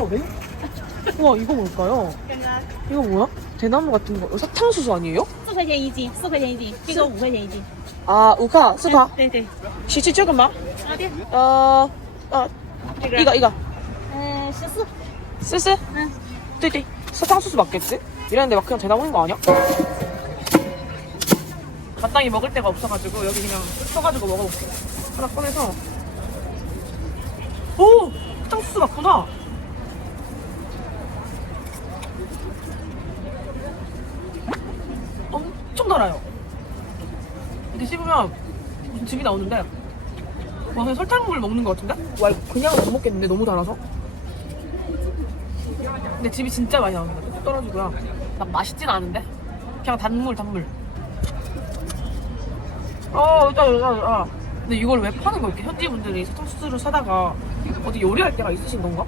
왜? 우와 이거 뭘까요? 刚刚 이거 뭐야? 대나무 같은 거 사탕수수 아니에요? 四块钱一斤，四块钱一斤，这个五块钱一斤。 아 우카 스파 对对， 시치 조금만 啊对， 어, 어 这个 이거 이거 嗯十四， 쓰쓰 嗯 띠띠 사탕수수 맞겠지? 이랬는데 막 그냥 대나무인 거 아니야? 마땅히 먹을 데가 없어가지고 여기 그냥 써가지고 먹어볼게 하나 꺼내서 오! 사탕수수 맞구나 달아요 이렇게 씹으면 무슨 즙이 나오는데 와 그냥 설탕물 먹는 것 같은데? 와 그냥 못 먹겠는데 너무 달아서 근데 즙이 진짜 많이 나옵니다. 뚝 떨어지고요. 막 맛있진 않은데? 그냥 단물, 단물. 어, 일단, 일단, 아. 근데 이걸 왜 파는 거야? 이렇게 현지 분들이 사탕수수를 사다가 어디 요리할 때가 있으신 건가?